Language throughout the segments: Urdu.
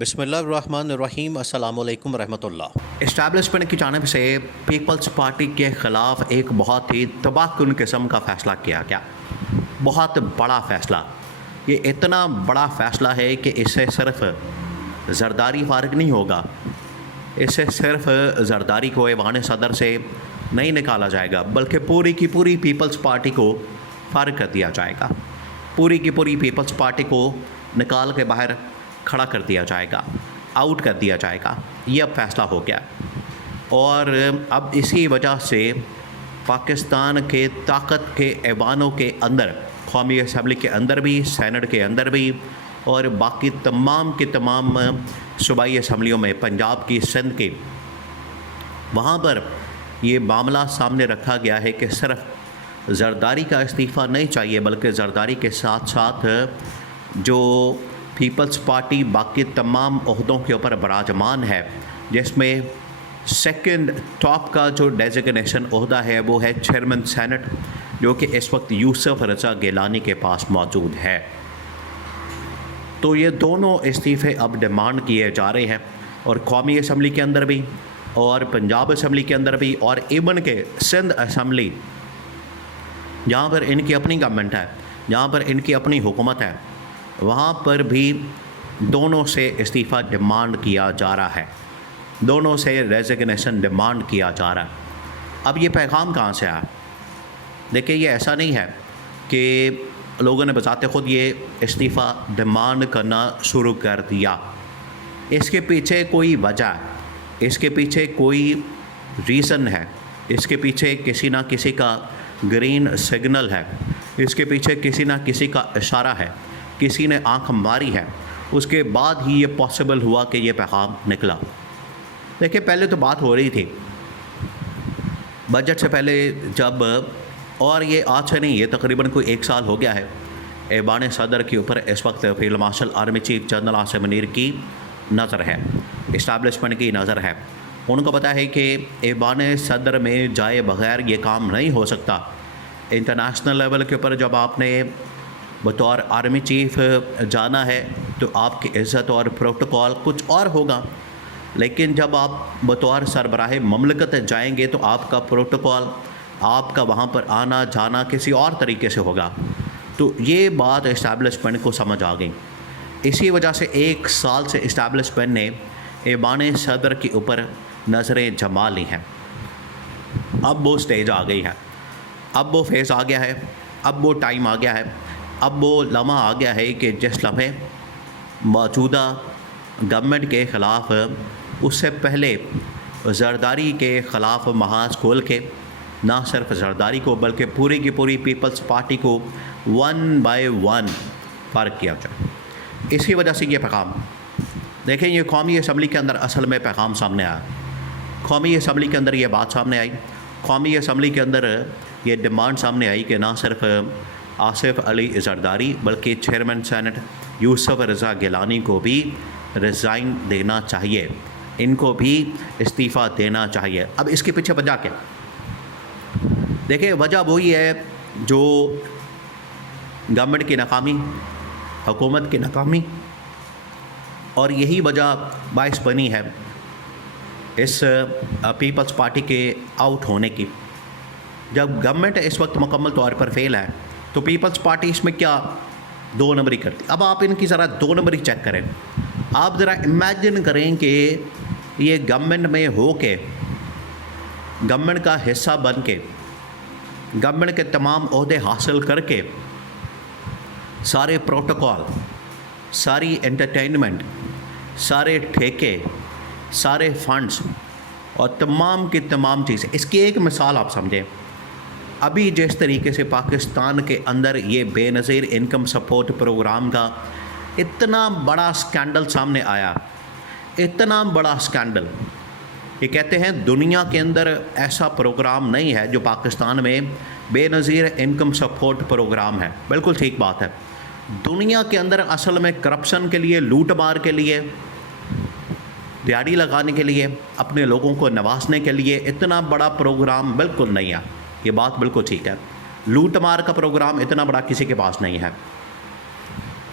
بسم اللہ الرحمن الرحیم۔ السلام علیکم ورحمۃ اللہ۔ اسٹیبلشمنٹ کی جانب سے پیپلز پارٹی کے خلاف ایک بہت ہی تباہ کن قسم کا فیصلہ کیا گیا، بہت بڑا فیصلہ۔ یہ اتنا بڑا فیصلہ ہے کہ اس سے صرف زرداری فارغ نہیں ہوگا، اس سے صرف زرداری کو ایوان صدر سے نہیں نکالا جائے گا، بلکہ پوری کی پوری پیپلز پارٹی کو فارغ کر دیا جائے گا، پوری کی پوری پیپلز پارٹی کو نکال کے باہر کھڑا کر دیا جائے گا، آؤٹ کر دیا جائے گا۔ یہ اب فیصلہ ہو گیا، اور اب اسی وجہ سے پاکستان کے طاقت کے ایوانوں کے اندر، قومی اسمبلی کے اندر بھی، سینٹ کے اندر بھی، اور باقی تمام کے تمام صوبائی اسمبلیوں میں، پنجاب کی، سندھ کی، وہاں پر یہ معاملہ سامنے رکھا گیا ہے کہ صرف زرداری کا استعفیٰ نہیں چاہیے، بلکہ زرداری کے ساتھ ساتھ جو پیپلز پارٹی باقی تمام عہدوں کے اوپر براجمان ہے، جس میں سیکنڈ ٹاپ کا جو ڈیزگنیشن عہدہ ہے وہ ہے چیئرمین سینٹ، جو کہ اس وقت یوسف رضا گیلانی کے پاس موجود ہے۔ تو یہ دونوں استعفے اب ڈیمانڈ کیے جا رہے ہیں، اور قومی اسمبلی کے اندر بھی، اور پنجاب اسمبلی کے اندر بھی، اور ایون کہ سندھ اسمبلی، جہاں پر ان کی اپنی گورنمنٹ ہے، جہاں پر ان کی اپنی حکومت ہے، وہاں پر بھی دونوں سے استعفیٰ ڈیمانڈ کیا جا رہا ہے، دونوں سے ریزگنیشن ڈیمانڈ کیا جا رہا ہے۔ اب یہ پیغام کہاں سے آیا؟ دیکھیں، یہ ایسا نہیں ہے کہ لوگوں نے بذات خود یہ استعفیٰ ڈیمانڈ کرنا شروع کر دیا۔ اس کے پیچھے کوئی وجہ ہے، اس کے پیچھے کوئی ریزن ہے، اس کے پیچھے کسی نہ کسی کا گرین سگنل ہے، اس کے پیچھے کسی نہ کسی کا اشارہ ہے، کسی نے آنکھ ماری ہے، اس کے بعد ہی یہ پاسبل ہوا کہ یہ پیغام نکلا۔ دیکھیں، پہلے تو بات ہو رہی تھی بجٹ سے پہلے، جب، اور یہ آج سے نہیں، یہ تقریباً کوئی 1 سال ہو گیا ہے، ایوان صدر کے اوپر اس وقت field marshal army chief general Asim Munir کی نظر ہے، اسٹیبلشمنٹ کی نظر ہے۔ ان کو پتہ ہے کہ ایوان صدر میں جائے بغیر یہ کام نہیں ہو سکتا۔ انٹرنیشنل لیول کے اوپر جب آپ نے بطور آرمی چیف جانا ہے تو آپ کی عزت اور پروٹوکول کچھ اور ہوگا، لیکن جب آپ بطور سربراہ مملکت جائیں گے تو آپ کا پروٹوکول، آپ کا وہاں پر آنا جانا کسی اور طریقے سے ہوگا۔ تو یہ بات اسٹیبلشمنٹ کو سمجھ آ گئی، اسی وجہ سے 1 سال سے اسٹیبلشمنٹ نے ایوان صدر کے اوپر نظریں جما لی ہیں۔ اب وہ سٹیج آ گئی ہے، اب وہ فیز آ گیا ہے، اب وہ ٹائم آ گیا ہے، اب وہ لمحہ آ گیا ہے کہ جس لمحے موجودہ گورنمنٹ کے خلاف، اس سے پہلے زرداری کے خلاف محاذ کھول کے نہ صرف زرداری کو بلکہ پوری کی پوری پیپلز پارٹی کو 1 بائی 1 فارغ کیا جائے۔ اسی وجہ سے یہ پیغام، دیکھیں، یہ قومی اسمبلی کے اندر اصل میں پیغام سامنے آیا، قومی اسمبلی کے اندر یہ بات سامنے آئی، قومی اسمبلی کے اندر یہ ڈیمانڈ سامنے آئی کہ نہ صرف آصف علی زرداری بلکہ چیئرمین سینٹ یوسف رضا گیلانی کو بھی ریزائن دینا چاہیے، ان کو بھی استعفیٰ دینا چاہیے۔ اب اس کے پیچھے وجہ کیا؟ دیکھیں، وجہ وہی ہے جو گورنمنٹ کی ناکامی، حکومت کی ناکامی، اور یہی وجہ باعث بنی ہے اس پیپلز پارٹی کے آؤٹ ہونے کی۔ جب گورنمنٹ اس وقت مکمل طور پر فیل ہے تو پیپلز پارٹی اس میں کیا 2 نمبری کرتی۔ اب آپ ان کی ذرا 2 نمبری چیک کریں، آپ ذرا امیجن کریں کہ یہ گورنمنٹ میں ہو کے، گورنمنٹ کا حصہ بن کے، گورنمنٹ کے تمام عہدے حاصل کر کے، سارے پروٹوکول، ساری انٹرٹینمنٹ، سارے ٹھیکے، سارے فنڈز، اور تمام کی تمام چیزیں۔ اس کی ایک مثال آپ سمجھیں، ابھی جس طریقے سے پاکستان کے اندر یہ بے نظیر انکم سپورٹ پروگرام کا اتنا بڑا سکینڈل سامنے آیا، اتنا بڑا سکینڈل، یہ کہتے ہیں دنیا کے اندر ایسا پروگرام نہیں ہے جو پاکستان میں بے نظیر انکم سپورٹ پروگرام ہے۔ بالکل ٹھیک بات ہے، دنیا کے اندر اصل میں کرپشن کے لیے، لوٹ مار کے لیے، دیہڑی لگانے کے لیے، اپنے لوگوں کو نوازنے کے لیے اتنا بڑا پروگرام بالکل نہیں ہے۔ یہ بات بالکل ٹھیک ہے، لوٹ مار کا پروگرام اتنا بڑا کسی کے پاس نہیں ہے۔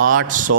800